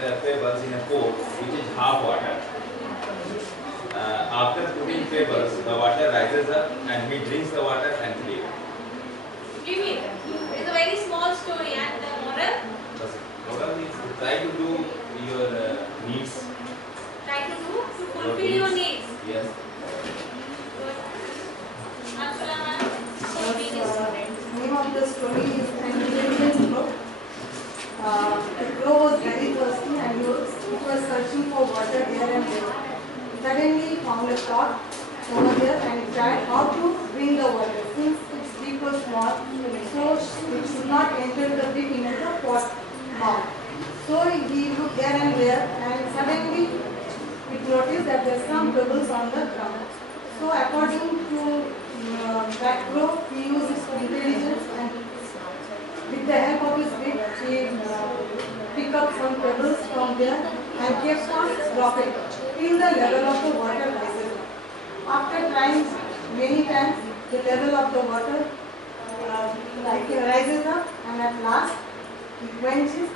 pebbles in a pot which is half water. After putting pebbles, the water rises up and he drinks the water and leaves. Give it. It's a very small story, and the moral? The moral is try to do your needs. Try to fulfill your needs. Yes. Good. Ansula ma'am, being a student. Name of the story is An Intelligent Crow. The crow was very thirsty and it was searching for water here and there. Suddenly he found a pot over there and he tried how to bring the water. Since its beak was small, so it should not enter the beak into the pot mouth. So he looked there and there, and suddenly it noticed that there are some pebbles on the ground. So according to that crow, he used his intelligence and with the help of his beak, he picked up some pebbles from there and kept on dropping till the level of the water rises up. After trying many times, the level of the water rises up, and at last it quenches.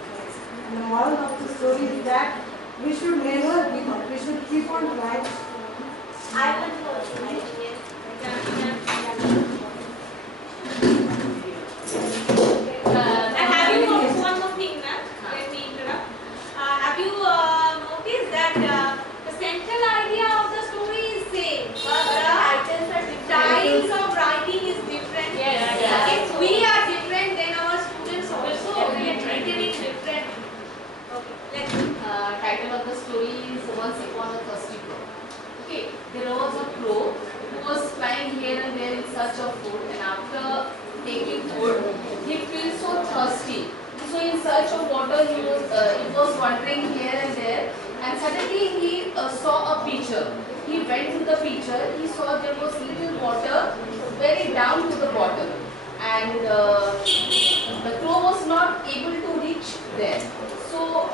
And the moral of the story is that we should never give up. We should keep on trying. I want to also write. Yes. Have you noticed one more thing, ma'am? Let me interrupt. Have you noticed that the central idea of the story is same, but the styles of writing is different? Yes. If we are different, then our students also get treated different. Okay. Let's. Title of the story is Once Upon a Thirsty Crow. Okay, there was a crow who was flying here and there in search of food, and after taking food, he feels so thirsty. So in search of water, he was wandering here and there, and suddenly he saw a pitcher. He went to the pitcher. He saw there was little water very down to the bottom, and the crow was not able to reach there. So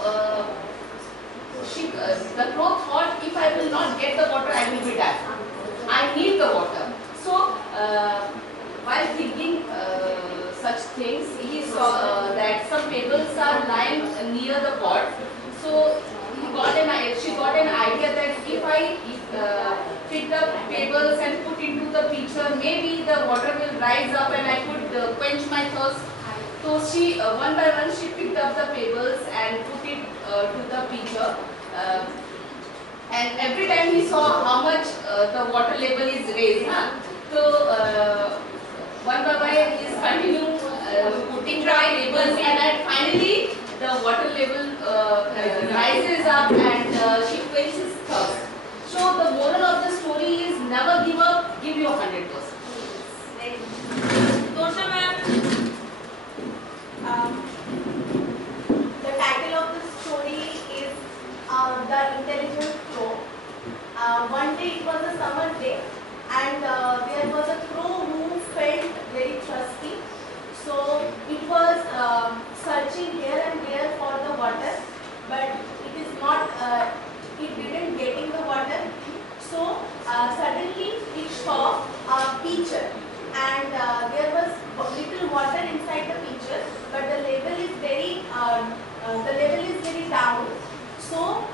the crow thought, if I will not get the water, I will be dead. I need the water. So while thinking such things, he saw that some pebbles are lying near the pot. So she got an idea that if I pick up pebbles and put into the pitcher, maybe the water will rise up and I could quench my thirst. So she, one by one, she picked up the pebbles and put it to the pitcher. And every time he saw how much the water level is raised. So one by one, he is continuing putting dry pebbles, and finally the water level rises up and she quenches thirst. So the moral of the story is never give up, give your 100%. Tosha ma'am. The title of the story is The Intelligent Crow. One day it was a summer day, and there was a crow who felt very thirsty. So it was searching here and there for the water, but it didn't getting the water. So suddenly it saw a pitcher, and there was little water inside the pitcher, but the level is very down. So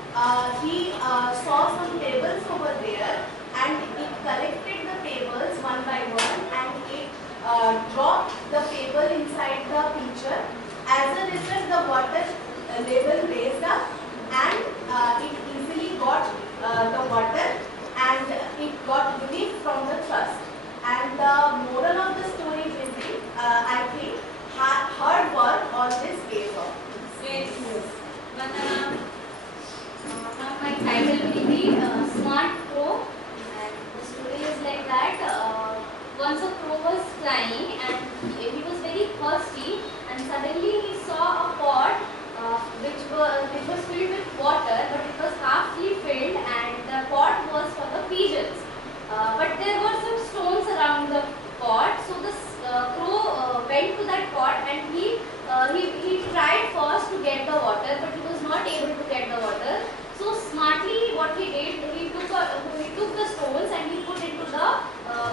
he saw some pebbles over there, and it collected the pebbles one by one, and it dropped the pebble inside the pitcher. As a result, the water level raised up, and it easily got the water, and it got relief from the thirst. And the moral of the story will be, I think, hard work always pays off. Yes. My title will be Smart Crow, and the story is like that. Once a crow was flying and he was very thirsty, and suddenly he saw a pot which was filled with water, but it was halfly filled, and the pot was for the pigeons. But there were some stones around the pot, so the crow went to that pot, and he tried first to get the water, but he was not able to get the water. So smartly, what he did, he took the stones and he put into the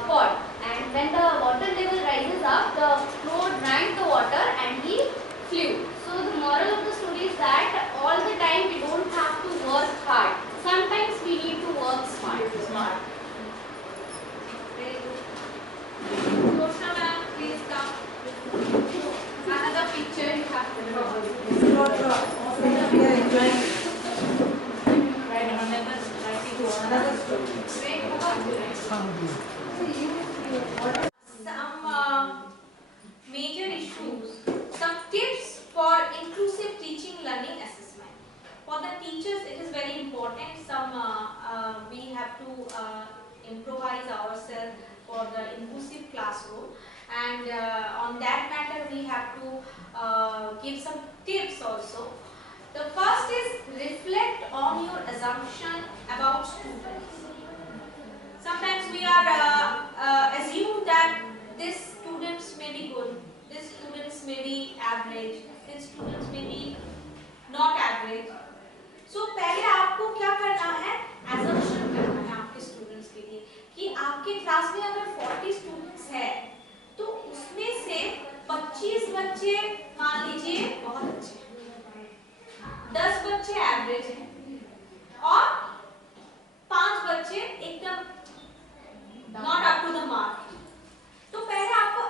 pot. And when the water level rises up, the crow drank the water and he flew. So the moral of the story is that all the time we Some major issues, some tips for inclusive teaching learning assessment. For the teachers, it is very important. We have to improvise ourselves for the inclusive classroom, and on that matter, we have to give some tips also. The first is reflect on your assumption about students. Sometimes we are assume that these students may be good, these students may be average, these students may be not average. So पहले आपको क्या करना है, assumption करना है आपके students के लिए कि आपके क्लास में अगर 40 students है तो उसमें से 25 बच्चे मान लीजिए बहुत अच्छे हैं, 10 बच्चे एवरेज हैं और 5 बच्चे एकदम not up to the mark. तो पहले आपको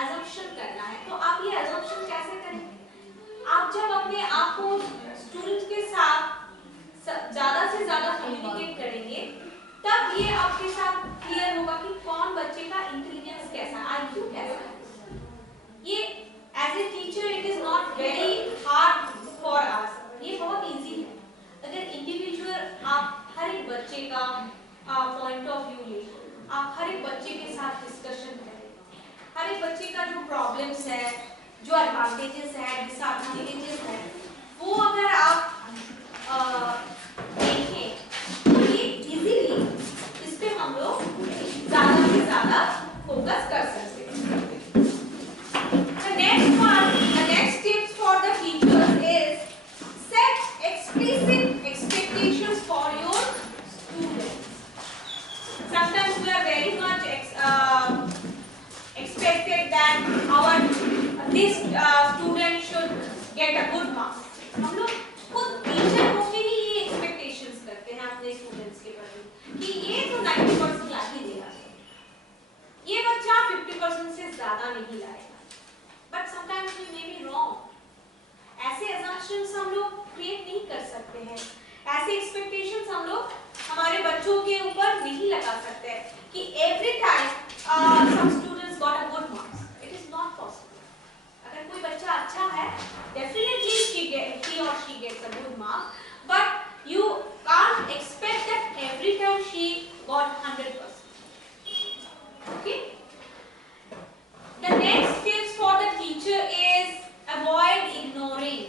assumption करना है. तो आप ये assumption कैसे करेंगे? आप जब अपने आप को स्टूडेंट के साथ ज्यादा से ज्यादा कम्युनिकेट करेंगे तब ये आपके साथ क्लियर होगा कि कौन बच्चे का इंटेलिजेंस कैसा है, IQ कैसा है. ये as a teacher it is not very hard for us, ये बहुत इजी है. अगर इंडिविजुअल आप हर एक बच्चे का पॉइंट ऑफ व्यू ले, आप हर एक बच्चे के साथ डिस्कशन करें, हर एक बच्चे का जो प्रॉब्लम्स है, जो एडवांटेजेस है, डिसएडवांटेजेस है, वो अगर आप देखें तो ये इजीली इस पे हम लोग ज्यादा से ज्यादा फोकस कर सकते हैं. The next tips for the teachers is set explicit expectations for your students. Sometimes we are very much expected that this student should get a good marks. हम लोग खुद टीचर होके ही ये एक्सपेक्टेशंस करते हैं अपने स्टूडेंट्स के प्रति कि ये तो 90% ला ही देगा, ये बच्चा 50% से ज्यादा नहीं लाएगा. But sometimes we may be wrong. ऐसे assumptions हम लोग क्रिएट नहीं कर सकते हैं, ऐसे एक्सपेक्टेशंस हम लोग हमारे बच्चों के ऊपर नहीं लगा सकते हैं कि every time some students got a good marks. It is not possible. अगर कोई बच्चा अच्छा है, definitely he or she gets a good mark, but you can't expect that every time she got 100%. Okay. The next tips for the teacher is avoid ignoring.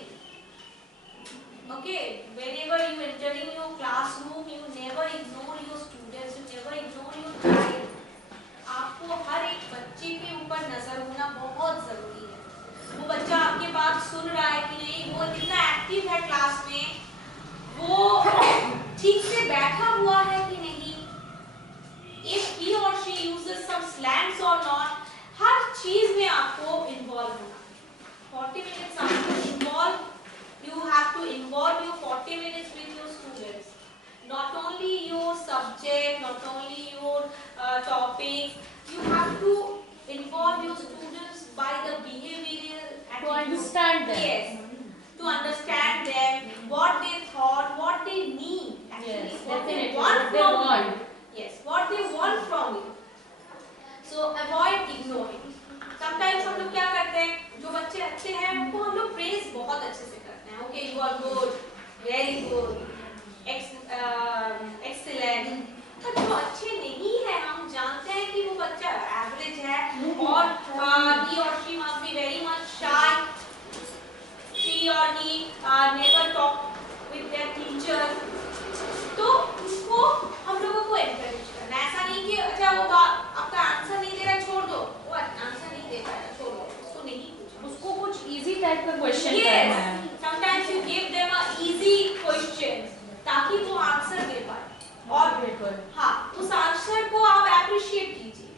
Okay, whenever you enter in your classroom, you never ignore your students, you never ignore your child. आपको हर एक बच्चे के ऊपर नजर होना बहुत जरूरी है. वो बच्चा आपके बात सुन रहा है कि नहीं, वो कितना एक्टिव है क्लास में, वो ठीक से बैठा हुआ है कि नहीं, if he or she uses some slangs or not, हर चीज में आपको इन्वॉल्व होना. 40 minutes आपको involve, you have to involve your 40 minutes with your students. Not only your subject, not only your topics, you have to involve your students by the behavioral attitude. To understand them. Yes, to understand them, what they thought, what they need, actually, Yes, what they definitely. want What they from want. you. Yes, what they want from you. So avoid ignoring. Sometimes हम लोग क्या करते हैं, जो बच्चे अच्छे हैं उनको हम लोग प्रेज बहुत अच्छे से करते हैं. Okay, you are good, very good, excellent. पर जो अच्छे नहीं है, हम जानते हैं कि वो बच्चा एवरेज है और he or she must be very much shy. She or he never talk with their teacher. तो उसको हम लोगों को encourage करना है. ऐसा नहीं कि अच्छा वो आपका आंसर नहीं दे रहा, छोड़ दो, वो आंसर नहीं दे पाएगा, छोड़ो, उसको नहीं पूछो. उसको कुछ इजी टाइप का क्वेश्चन Yes, करना है. sometimes you give them a easy question ताकि वो आंसर दे पाए. और हाँ, उस आंसर को आप अप्रिशिएट कीजिए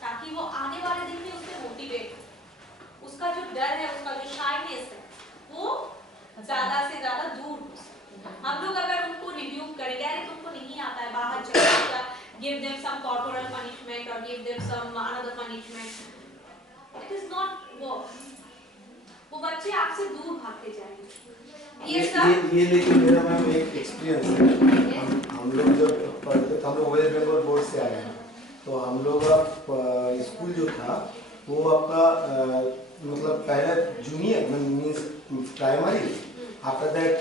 ताकि वो आने वाले दिन में उससे मोटिवेट हो. उसका जो डर है, उसका जो शाइनेस है, वो ज्यादा से ज्यादा दूर हो सके. हम लोग अगर उनको रिव्यू करेंगे, अरे तुमको नहीं आता है, बाहर चलो, give them some corporal punishment or give them some another punishment, it is not work. वो बच्चे आपसे दूर भागते जाएंगे। ये लेकिन मेरा मैम एक एक्सपीरियंस है। हम लोग जब पढ़ते थे, हम लोग वेस्ट बंगाल बोर्ड से आए हैं, तो हम लोग का स्कूल जो था वो आपका मतलब पहले junior means primary, after that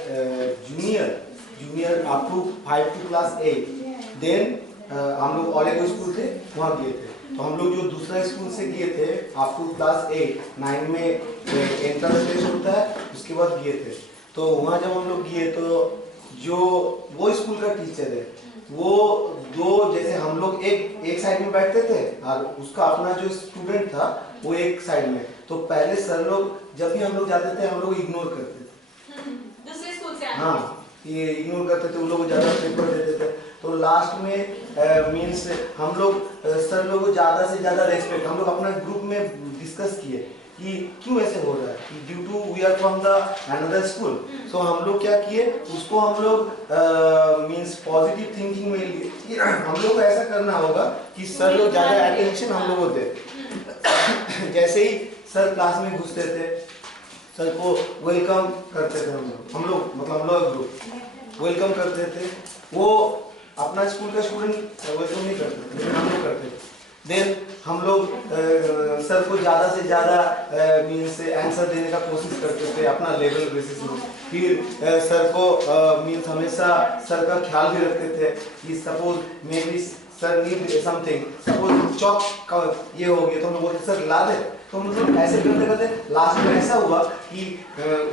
junior up to 5 to class 8, then हम लोग ऑलेगो स्कूल थे वहाँ गए थे। तो हम लोग जो दूसरा स्कूल से गए थे अप टू क्लास 9 में एंट्रेंस टेस्ट होता है, उसके बाद गए थे। तो वहाँ जब हम लोग गए तो जो वो स्कूल का टीचर है वो दो, जैसे हम लोग एक साइड में बैठते थे और उसका अपना जो स्टूडेंट था वो एक साइड में। तो पहले सर लोग जब भी हम लोग जाते थे हम लोग इग्नोर करते थे, दूसरे स्कूल से हाँ ये इग्नोर करते थे, वो लोग ज़्यादा प्रेफर देते थे। तो लास्ट में मीन्स हम लोग सर लोग को ज़्यादा से ज़्यादा रेस्पेक्ट, हम लोग अपना ग्रुप में डिस्कस किए कि क्यों ऐसे हो रहा है, कि due to we are from the another school. So हम लोग क्या किए, उसको हम लोग मीन्स पॉजिटिव थिंकिंग में लिए, हम लोग को ऐसा करना होगा कि सर लोग ज़्यादा अटेंशन हम लोग को दे। जैसे ही सर क्लास में घुसते थे सर को वेलकम करते थे, हम लोग मतलब हम लोग ग्रुप वेलकम करते थे। वो अपना स्कूल का स्टूडेंट वेलकम नहीं करते थे लेकिन हम लोग करते थे। देन हम लोग सर को ज़्यादा से ज़्यादा मीन्स आंसर देने का कोशिश करते थे अपना लेवल बेसिस में। फिर सर को मीन्स हमेशा सर का ख्याल भी रखते थे कि suppose maybe sir need something, suppose चौक का ये हो गया तो हम लोग बोलते सर ला दे। तो मतलब ऐसे करते करते लास्ट में ऐसा हुआ कि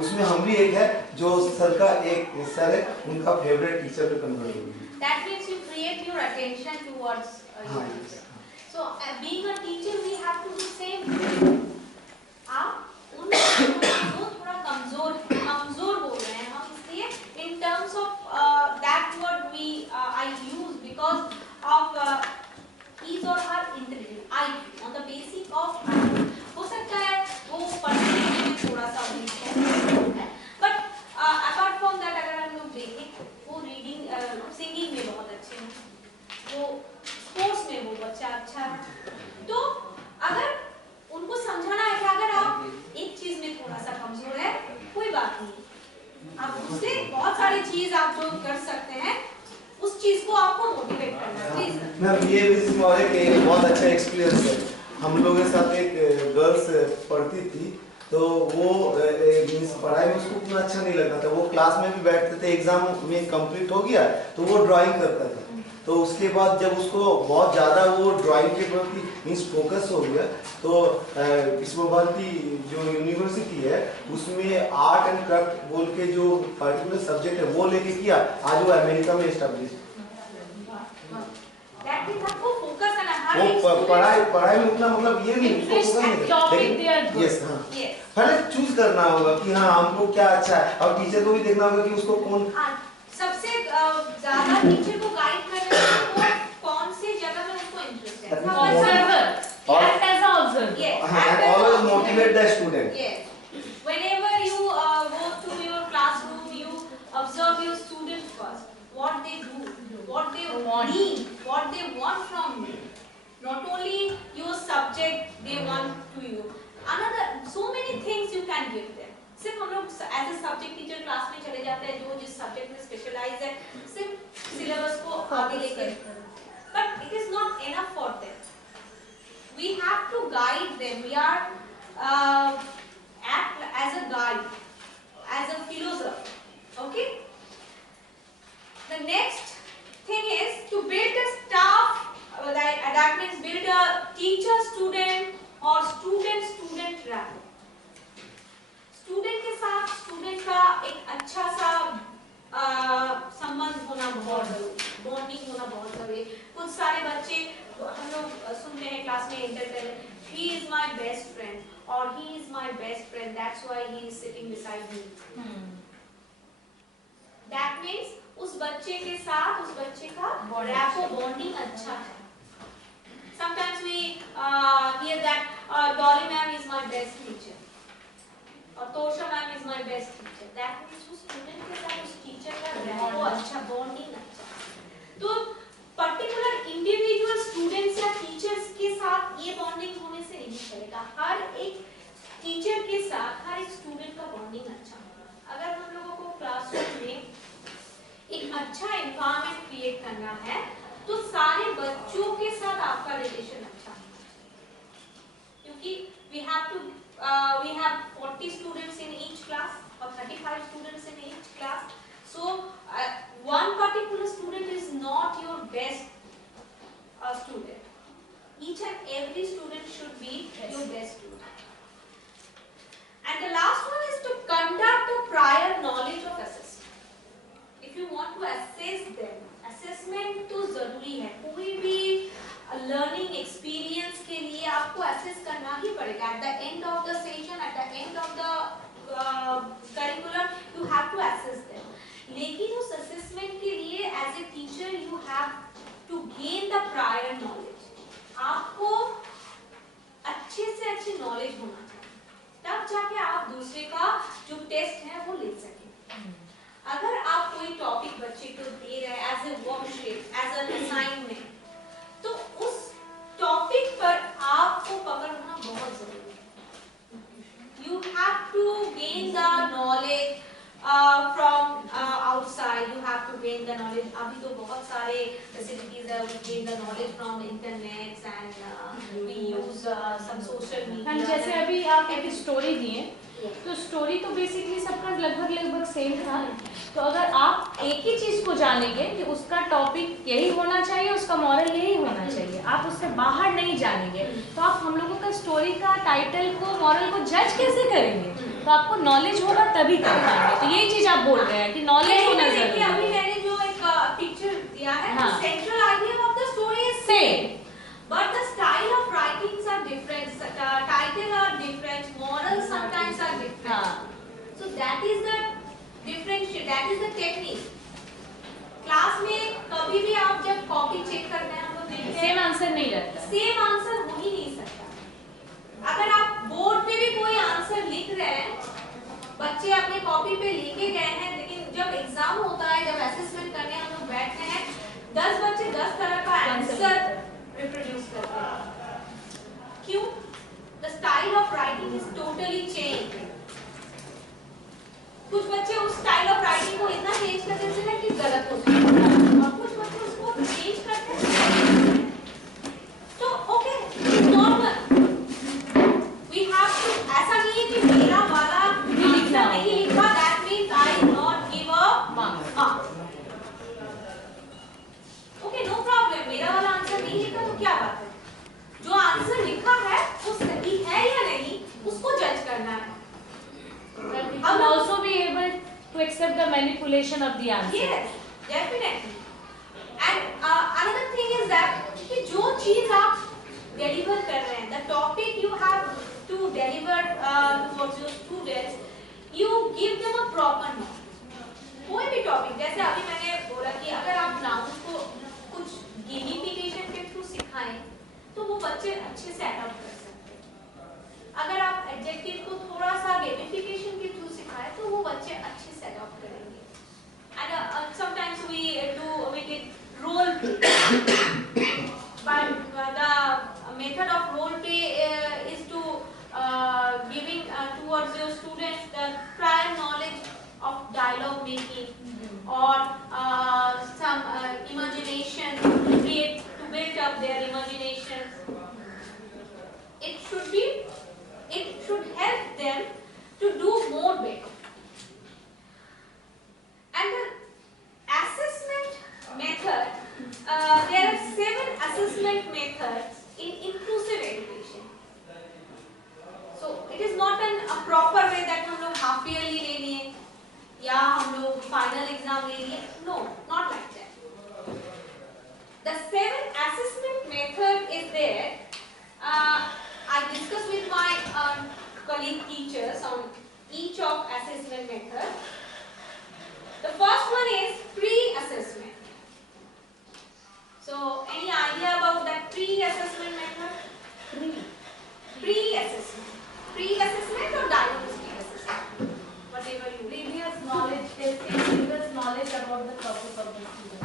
उसमें हम भी एक है जो सर का एक सर है उनका फेवरेट टीचर में कन्वर्ट हो गई। That means you create your attention towards हाँ, you. So being a teacher we have to do same. आप उन जो थोड़ा कमजोर बोल रहे हैं हम, इसलिए in terms of that word we I use because of his or her intelligence, IQ, on the basic of IQ. हो सकता है वो पढ़ने में थोड़ा सा वीक है, बट अपार्ट फ्रॉम दैट अगर हम लोग देखें वो रीडिंग सिंगिंग में बहुत अच्छे हैं, वो स्पोर्ट्स में वो बच्चा अच्छा है। तो अगर उनको समझाना है कि अगर आप एक चीज में थोड़ा सा कमजोर है कोई बात नहीं, आप उससे बहुत सारी चीज आप जो कर सकते हैं उस चीज को आपको मोटिवेट करना है। प्लीज मैम ये भी और एक बहुत अच्छा एक्सपीरियंस है। हम लोगों के साथ एक गर्ल्स पढ़ती थी तो वो मीन्स पढ़ाई में उसको उतना अच्छा नहीं लगता था। वो क्लास में भी बैठते थे, एग्जाम में कंप्लीट हो गया तो वो ड्राइंग करता था। तो उसके बाद जब उसको बहुत ज़्यादा वो ड्राइंग के प्रति मीन्स फोकस हो गया तो विश्वभारती जो यूनिवर्सिटी है उसमें आर्ट एंड क्राफ्ट बोल के जो पर्टिकुलर सब्जेक्ट है वो लेके किया, आज वो अमेरिका में एस्टेब्लिश। वो पढ़ाई में उतना मतलब ये नहीं उसको फोकस नहीं, लेकिन यस हाँ पहले चूज करना होगा कि हाँ हमको क्या अच्छा है, और टीचर को भी देखना होगा कि उसको कौन सबसे ज्यादा टीचर को गाइड करने में कौन सी जगह में उसको इंटरेस्ट है। Observer. Act as an observer. Yes. always motivate the student. Yes. Whenever you go to your classroom, you observe your students first. What they do, what they need, what they want from you. Not only your subject they want to you. Another, so many things you can give them. सिर्फ हम लोग as a subject teacher class में चले जाते हैं जो जिस subject में स्पेशलाइज है, सिर्फ सिलेबस को आगे लेके, but it is not enough for them. We have to guide them. We are act as a guide, as a philosopher. Okay. The next thing is to build a staff. That means build a teacher-student or student-student rapport. Student के साथ student का एक अच्छा सा संबंध होना बहुत जरूरी, बॉन्डिंग होना बहुत जरूरी. कुछ सारे बच्चे हम लोग सुनते हैं क्लास में एंटर कर, he is my best friend और he is my best friend, that's why he is sitting beside me. That means उस बच्चे के साथ उस बच्चे का रैपो बॉन्डिंग अच्छा है. Sometimes we hear that Dolly ma'am is my best teacher और Tosha ma'am is my best teacher. That means उस स्टूडेंट के साथ उस टीचर का रैपो अच्छा, बॉन्डिंग अच्छा. तो पर्टिकुलर इंडिविजुअल स्टूडेंट्स या टीचर्स के साथ ये बॉन्डिंग होने से नहीं चलेगा. हर एक टीचर के साथ, हर एक each and every student should be your best student. And the last one is to conduct a prior knowledge of assessment. If you want to assess them, assessment तो जरूरी है. कोई भी learning experience के लिए आपको assess करना ही पड़ेगा. At the end of the session, at the end of the curriculum, you have to assess them. लेकिन उस assessment के लिए as a teacher you have to gain the prior knowledge. आपको अच्छे से अच्छी knowledge होना चाहिए. तब जाके आप दूसरे का जो टेस्ट है वो ले सकें. अगर आप कोई टॉपिक बच्चे को दे रहे हैं as a worksheet, as an assignment, तो उस टॉपिक पर आपको पकड़ना बहुत जरूरी है. You have to gain the knowledge from outside. You have to gain the knowledge. अभी तो बहुत सारे फैसिलिटीज है. We gain the knowledge from internet and we use some social media. जैसे अभी आप एक स्टोरी दिए, तो स्टोरी तो बेसिकली सबका लगभग सेम था. तो अगर आप एक ही चीज को जानेंगे कि उसका टॉपिक यही होना चाहिए, उसका मॉरल यही होना चाहिए, आप उससे बाहर नहीं जानेंगे, तो आप हम लोगों का स्टोरी का टाइटल को, मॉरल को जज कैसे करेंगे? तो आपको नॉलेज होगा तभी कर पाएंगे. तो यही चीज आप बोल रहे हैं कि नॉलेज होना जरूरी है. अभी मैंने जो एक पिक्चर दिया है, central idea of the story is same, but the style of writings are different, title are different, morals sometimes are different. So that is the differentiate, that is the technique. Class में कभी भी आप जब copy check करते हैं, हम लोग देखते हैं सेम आंसर नहीं रहता. सेम आंसर हो ही नहीं सकता. अगर आप बोर्ड पे भी कोई आंसर लिख रहे हैं, बच्चे अपने कॉपी पे लिखे गए हैं, लेकिन जब एग्जाम होता है, जब असेसमेंट करने हम लोग बैठते हैं, 10 बच्चे 10 तरह का आंसर reproduce करते हैं. क्यों? The style of writing is totally changed. कुछ बच्चे उस style of writing को इतना change कर देते हैं कि गलत हो जाता है, और कुछ बच्चे उसको change करते हैं. तो okay, it's normal. We have to. ऐसा नहीं है कि मेरा वाला आंसर नहीं लिखा, that means I not give a mark. Okay, no problem. मेरा वाला आंसर नहीं लिखा तो क्या बात है? जो आंसर लिखा है वो सही है या नहीं, उसको जज करना है. You will also be able to accept the manipulation of the answer. Yes, definitely. And another thing is that कि जो चीज आप deliver कर रहे हैं, the topic you have to deliver towards your students, you give them a proper knowledge. कोई भी topic, जैसे अभी मैंने बोला कि अगर आप nouns को कुछ गेमिफिकेशन के थ्रू सिखाएं तो वो बच्चे अच्छे से अडॉप्ट कर सकते हैं. अगर आप एडजेक्टिव को थोड़ा सा गेमिफिकेशन के थ्रू सिखाएं तो वो बच्चे अच्छे से अडॉप्ट करेंगे. And sometimes we did role play. But the method of role play is to giving towards your students the prior knowledge of dialogue making or some imagination to build up their imagination. It should help them to do more better. And the assessment method, there are 7 assessment methods in inclusive education. So it is not a proper way that हम लोग half yearly ले लिए या हम लोग final exam ले लिए. No, not like that. The 7 assessment method is there. I discussed with my colleague teachers on each of assessment method. The first one is pre-assessment. So any idea about that pre-assessment method? Pre-assessment. Pre-assessment or diagnostic assessment? Whatever you Previous knowledge testing, previous knowledge about the topic of the student.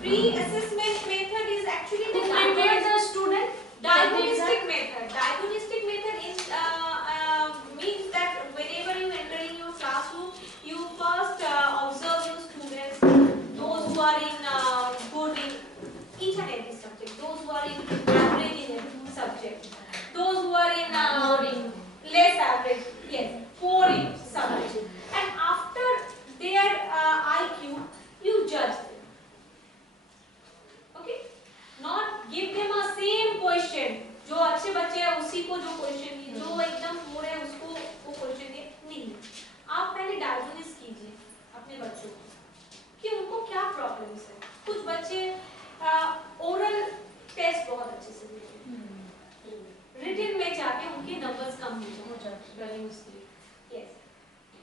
Pre-assessment method is actually the prepare the student. diagnostic method. Diagnostic method is means that whenever you enter in your classroom, you first observe your students, those who are in good in each and every subject, those who are in average in every subject, those who are in less average, yes, poor in subject, and after their IQ, you judge them. Okay, not give them a same question, जो अच्छे बच्चे हैं उसी को जो question दिए, जो एकदम पूरे है उसको वो क्वेश्चन दिए नहीं। आप पहले डायग्नोसिस कीजिए अपने बच्चों को कि उनको क्या प्रॉब्लम्स है। कुछ बच्चे ओरल टेस्ट बहुत अच्छे से देते हैं, रिटन में जाके उनके नंबर्स कम हो जाते हैं उसके। यस,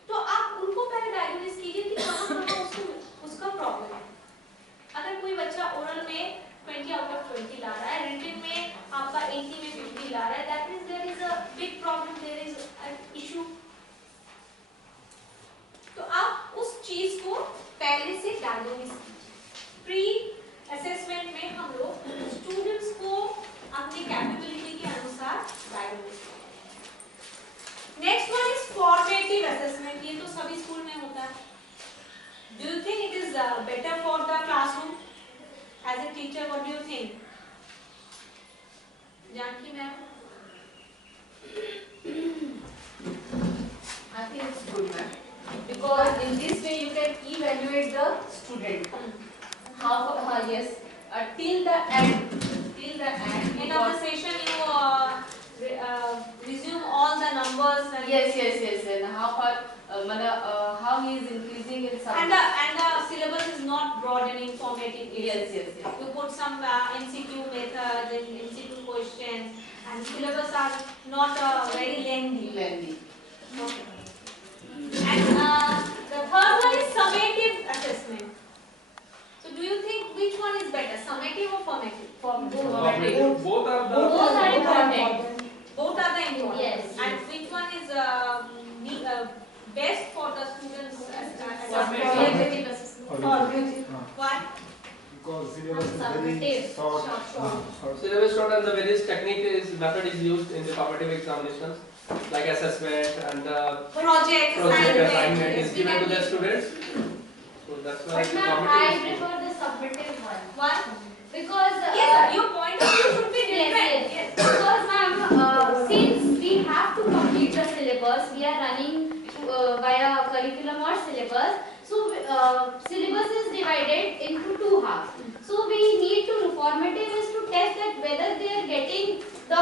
तो आप उनको पहले डायग्नोसिस कीजिए कि कहाँ उसका प्रॉब्लम है। अगर कोई बच्चा ओरल में 20 आउट ऑफ 20 ला रहा है, रिटन में आपका 80 में 50 ला रहा है, that means there is a big problem, there is an issue. तो आप उस चीज को पहले से डायग्नोसिस कीजिए। प्री असेसमेंट में हम लोग स्टूडेंट्स को अपनी कैपेबिलिटी के अनुसार डायग्नोसिस करते हैं। Next one is formative assessment. ये तो सभी स्कूल में होता है। Do you think it is better for the classroom? As a teacher, what do you think? Janki ma'am? I think it's good, ma'am. Because in this way you can evaluate the student. How? Yes. Till the end. Till the end. End of the session, you resume all the numbers. And Yes. And how far? How he is increasing in some. And the syllabus is not broad and informative. Yes. You put some MCQ methods and MCQ questions, and syllabus are not very lengthy. Okay. And the third one is summative assessment. So do you think which one is better, summative or formative? Formative. Both are the Both are important. Both are the important. Yes. And which one is best for the students as Formative assessment. Why? Because syllabus is very Summative. short. Syllabus short and the various method is used in the formative examinations, like assessment and Project assignment is given to the students. So that's why But the ma'am, I formative prefer the summative one. Why? Because Yes, your point of view should be different. yes. Because ma'am, since we have to complete the syllabus, we are running via curriculum or syllabus. So syllabus is divided into two halves. So we need to formative is to test that whether they are getting the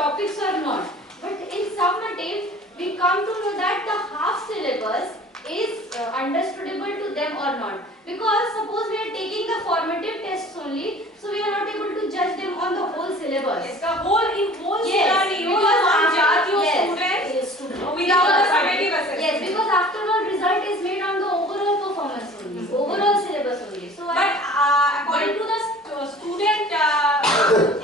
topics or not. But in summative, we come to know that the half syllabus is understandable to them or not. Because suppose we are taking the formative tests only, so we are not able to judge them on the whole syllabus. Yes, the whole Yes, study. You because can't judge your yes, students without the summative assessment. Yes, because after all, result is made on the overall performance only, overall syllabus only. So But according to the student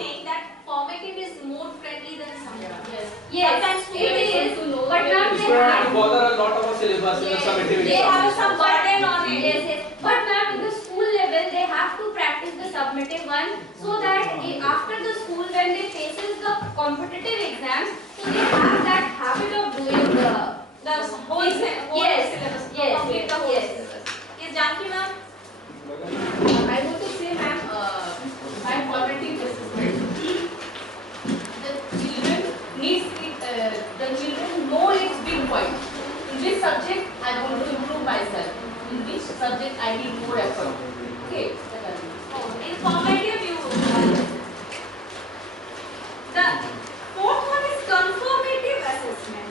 thing, that formative is more friendly than summative. yes, Sometimes it is. But you ma'am, don't they have to have. bother a lot of a syllabus in the Yes, summative They have examination. some burden on it. Yes. But ma'am, in the school level, they have to practice the summative one, so that after the school, when they faces the competitive exams, so they have that habit of doing the whole yes, syllabus. yes, Complete the whole yes. syllabus. Yes, Janki ma'am. I want to say, ma'am, by formative assessment, the children the children know its big point. In which subject I want to improve myself. In which subject I need more effort. Okay. In formative you. The fourth one is conformative assessment.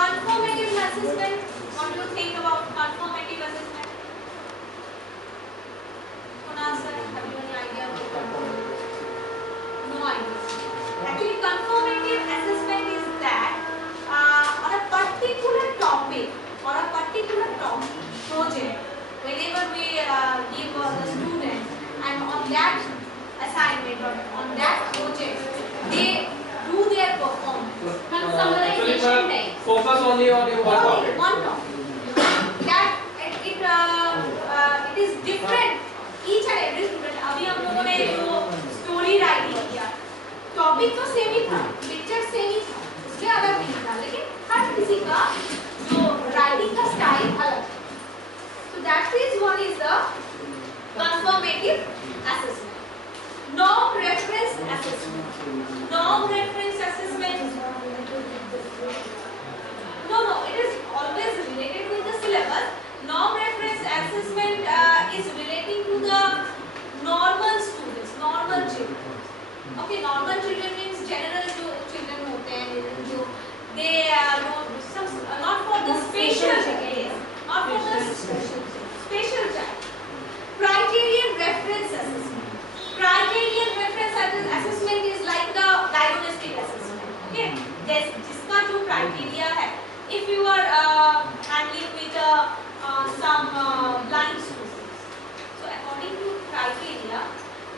Conformative assessment. What do you think about conformative assessment? Kunal sir, have you any idea about No idea. Actually, conformative assessment is that on a particular topic or a particular project, whenever we give the students, and on that assignment or on that project, they do their performance. Actually, Summarization time. focus only on your one Only topic. one topic. That it is different. Each and every student. अभी हम लोगों ने जो story writing किया, topic तो same ही था, picture same ही था, उसके अलग नहीं था, लेकिन हर किसी का जो राइटिंग का स्टाइल अलग। So that is one is the conformative assessment. Norm reference assessment. Norm reference assessment. No, it is always related with the syllabus. Norm reference assessment is relating to the normal students, normal children. Okay, normal children means general जो children होते हैं, जो they know some not for the special case, not for the special child. Criterion reference assessment. Criterion reference assessment is like the diagnostic assessment. Okay, जिसका जो criteria है, if you are handling with some blind students, so according to criteria,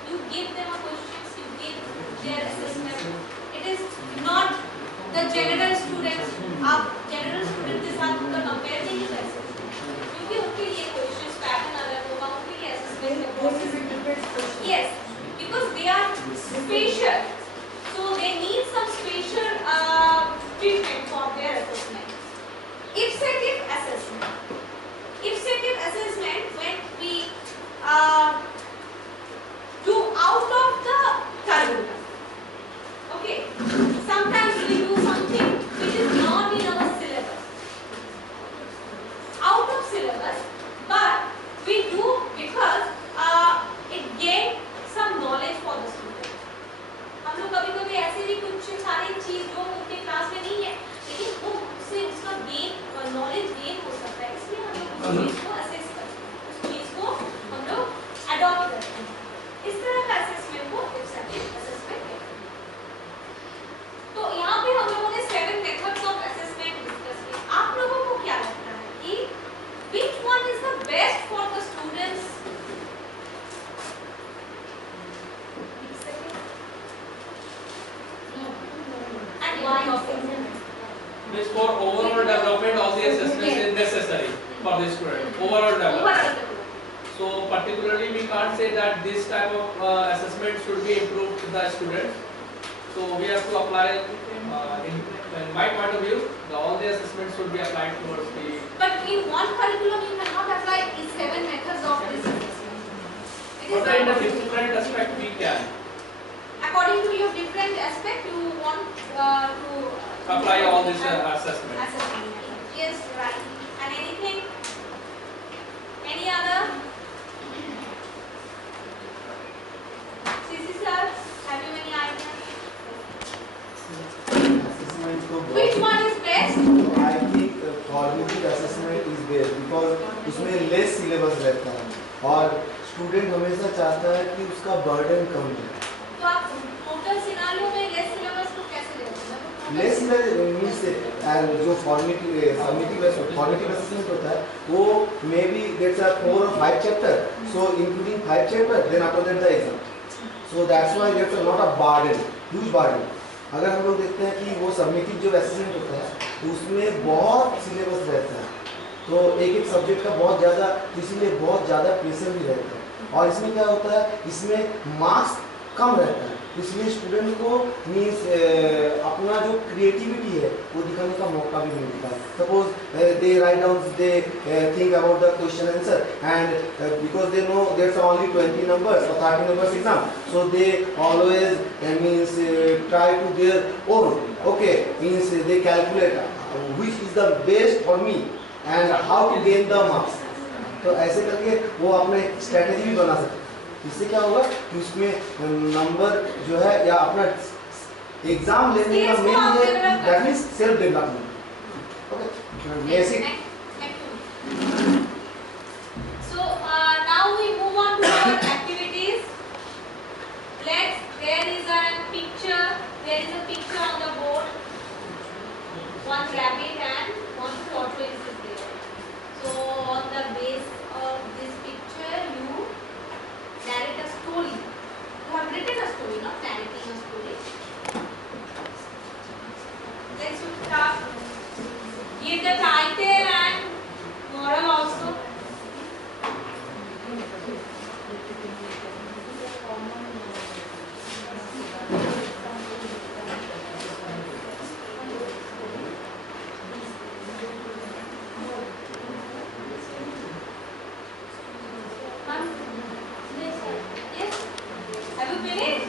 you give them a questions, you give their assessment. It is not the general students. आप general student के साथ उनका compare नहीं कर सकते, क्योंकि उनके लिए questions pattern अलग होगा, उनके लिए assessment yes, because they are special, so they need some special treatment for their assessment. Ipsative assessment. Ipsative assessment when we do out of the curriculum. Okay. Sometimes we do something which is not in our syllabus. Out of syllabus, but we do because it gain some knowledge for the student. हम लोग कभी-कभी ऐसे भी कुछ सारी चीज जो उनके क्लास में नहीं है, लेकिन वो उससे उसका गेन नॉलेज गेन हो सकता है, इसलिए हम लोग उस चीज को असेस करते हैं, उस चीज को हम लोग अडॉप्ट करते हैं. इस तरह का असेसमेंट को इप्सेटिव असेसमेंट कहते हैं. तो यहाँ पे हम लोगों ने 7 मेथड्स ऑफ असेसमेंट डिस्कस किए. आप लोगों को क्या लगता है कि which one is the best for the students? And why? Means for overall development of the assessment is necessary for the student. Overall development. So particularly we can't say that this type of assessment should be improved to the student. So we have to apply in my point of view, all the assessments should be applied towards the. But in one curriculum you cannot apply these 7 methods of this assessment. It is But in a different aspect we can according to your different aspect you want to apply all this assessment. assessment. Yes, right. And anything? Any other? CC sir, have you any idea? assessment को Which one is best? I think formative assessment is best because उसमें less syllabus रहता है और student हमेशा चाहता है कि उसका burden कम हो. तो आप टोटल सिनारियो में लेस सिलेबस को कैसे लेते हैं? लेस मीन्स जो फॉर्मेटिव असेसमेंट होता है वो maybe that's are 4 or 5 chapter, so including 5 chapter then after that the exam, so that's why that's not a burden, huge burden. अगर हम लोग देखते हैं कि वो सबमिटिव जो असेसमेंट होता है उसमें बहुत सिलेबस रहता है, तो एक एक सब्जेक्ट का बहुत ज़्यादा, इसीलिए बहुत ज़्यादा प्रेशर भी रहता है. और इसमें क्या होता है, इसमें मार्क्स कम रहता है, इसलिए स्टूडेंट को मीन्स अपना जो क्रिएटिविटी है वो दिखाने का मौका भी नहीं मिलता है. Suppose they write down, they think about the question answer and because they know there are only 20 numbers or 30 numbers exam, so they always means try to their own, okay, means they calculate which is the best for me and how to gain the marks. तो ऐसे करके वो अपने strategy भी बना सकते हैं. इससे क्या होगा कि उसमें नंबर जो है या अपना एग्जाम लेने का मेन है that means self development. Okay, basic. So now we move on to our activities. There is a picture on the board. One rabbit and one tortoise is there. So on the base of this picture you narrate a story. You have written a story, not narrating a story. Let's start. Give the title and moral also. Yes? Have you finished?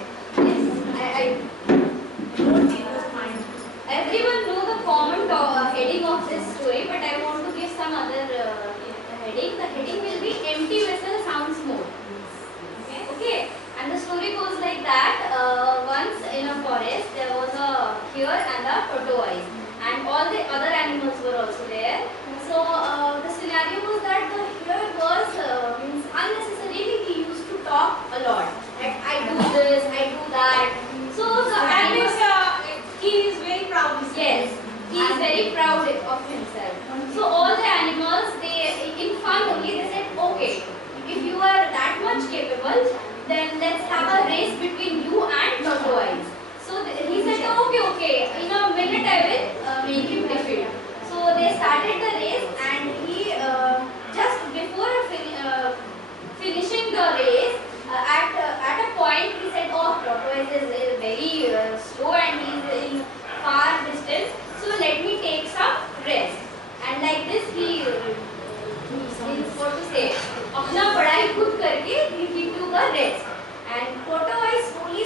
that. So the And animals, he is very proud. yes, he is very proud of himself. So all the animals, they in fun only they said, okay, if you are that much capable, then let's have a race between you and Tortoise. So he said, okay, okay, in a minute I will make him defeat. So they started the race, and he just before finishing the race, at a point he said, oh, Tortoise is very slow and he is in far distance, so let me take some rest. And like this he means what to say, अपना पढ़ाई खुद करके he took a rest. And Tortoise slowly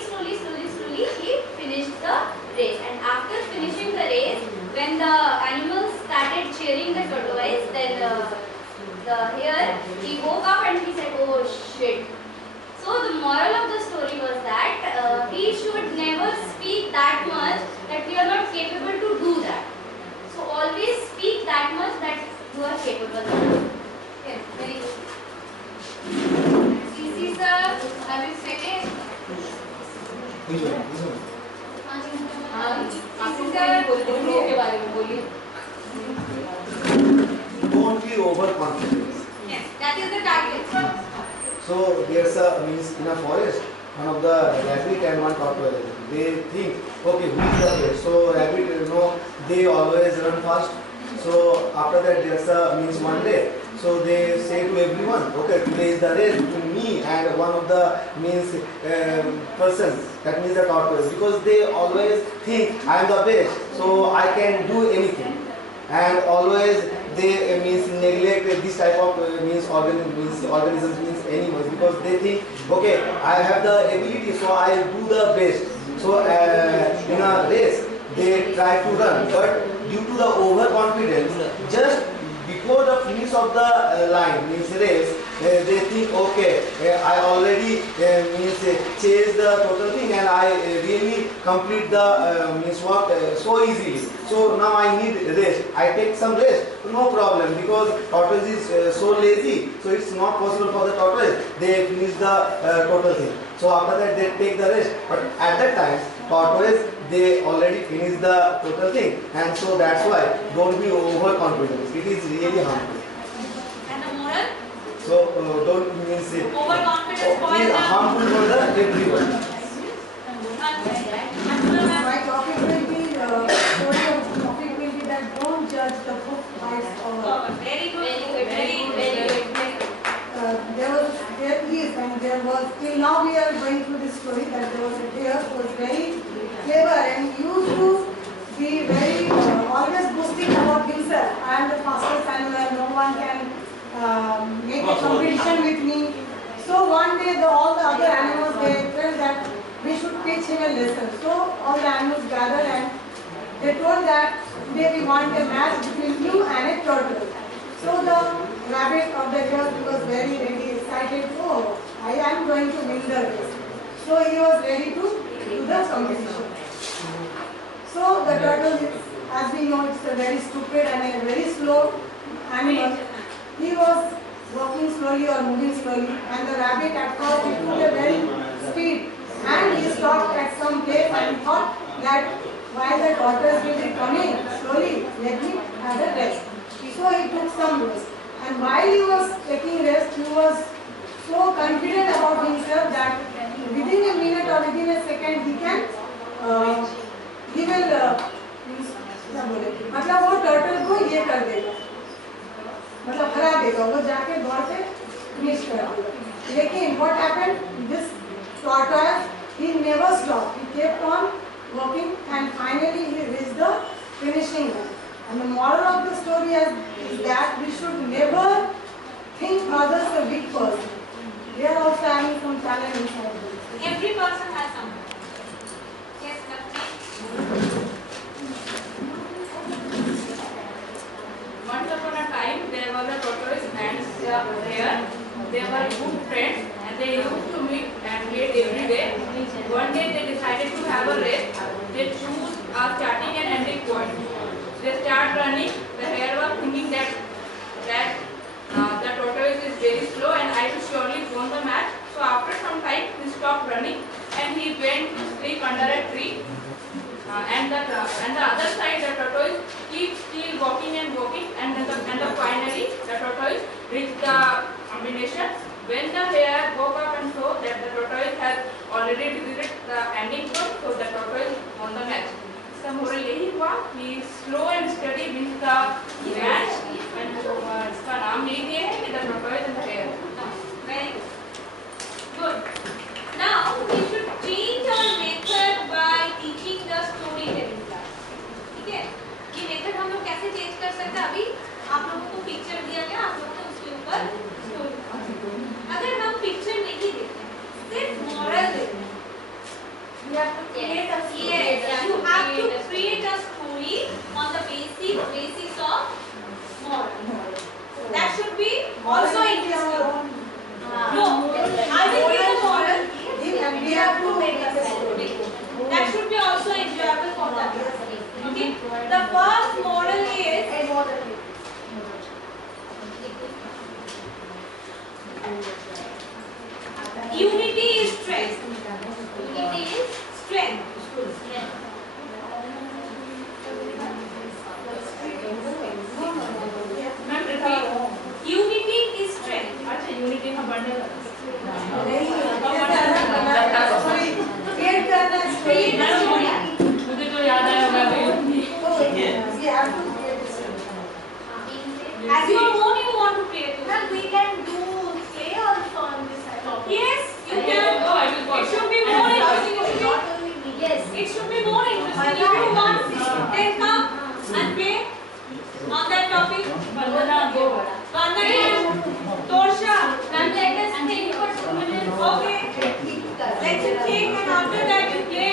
he finished the race. And after finishing the race, when the animals started cheering the Tortoise, then here he woke up and he said, oh shit. So the moral of the story was that we should never speak that much that we are not capable to do that. So always speak that much that you are capable of. Yes, very good. CC sir, have you finished? Don't be overconfident. Yes, that is the target. So there's a means in a forest, one of the rabbit and one tortoise. They think, okay, who is the best? So rabbit, they always run fast. So after that there's a means one day. So they say to everyone, okay, today is the race between me and one of the means person. That means the tortoise, because they always think I am the best, so I can do anything. And always they means neglect this type of organisms means animals, because they think, okay, I have the ability, so I do the best. So in a race they try to run, but due to the overconfidence, just before the finish of the line means race, they think, okay, I already means chase the total thing and I really complete the means work so easily. So now I need rest. I take some rest, no problem, because tortoise is so lazy. So it's not possible for the tortoise. They finish the total thing. So after that they take the rest. But at that time, tortoise, they already finished the total thing, and so that's why don't be overconfident. It is really harmful. And the moral? So don't mean say Overconfidence is harmful for the everyone. My topic will be topic will be that don't judge the book by its cover. Very good. Very good. There was till now we are going through this story that there was a deer who was very clever and used to be very always boasting about himself. I am the fastest animal. No one can make a competition with me. So one day all the other animals, they felt that we should teach him a lesson. So all the animals gathered and they told that today we want a match between you and a turtle. So the rabbit or the deer was very excited. Oh, I am going to win the race. So he was ready to do the competition. So the turtle is, as we know, it's a very stupid and a very slow animal. He was walking slowly or moving slowly, and the rabbit at first he took a very speed, and he stopped at some place and he thought that while the tortoise will be coming slowly, let me have a rest. So he took some rest, and while he was taking rest, he was so confident about himself that within a minute or within a second he can he will मतलब वो turtle को ये कर देगा, मतलब हरा देगा, वो जाके दौड़ पे फिनिश कर देगा. लेकिन what happened? This tortoise, he never stopped. He kept on working and finally he reached the finishing line. And the moral of the story is that we should never think others a weak person. They are also having some talent inside them. Every person has something. Yes, Lakshmi. Once upon a time, there was a tortoise and a hare. They were good friends and they used to meet and play every day. One day they decided to have a race. They choose a starting and ending point. They start running. The hare was thinking that the tortoise is very slow and I will surely win the match. So after some time, he stopped running and he went sleep under a tree, and the other side the tortoise keeps still walking, and finally the tortoise reached the combination. When the hare woke up and saw that the tortoise has already visited the ending point, so the tortoise won the match. इसका moral यही हुआ कि slow and steady wins the match, and इसका नाम यही दिए है कि the tortoise and the hare. Very good. Now we should change our method by teaching the storytelling class. ठीक है? ये method हम लोग कैसे change कर सकते हैं? अभी आप लोगों को picture दिया गया, आप लोगों ने उसके ऊपर story. अगर हम picture नहीं देखते हैं, सिर्फ moral देखते हैं, you have to create a story. Yes, you have to create a story on the basis of moral. That should be also interesting. No, I will give the moral. And we have to make a story. That should be also enjoyable for them. Okay. The first moral is unity is strength. Unity is strength. Unity is strength. अच्छा unity में बढ़ने लगा. Create करना है story. मुझे तो याद आया मैं वही. We have to create a story. As your own, you want to create. Well, we can do play also on this topic. Yes, you can. It should be more interesting. Yes, it should be more interesting. If you want, then come and play on that topic. Vandana and Torsha. Ma'am, let us think for 2 minutes. Okay. Let's think, and after that you play.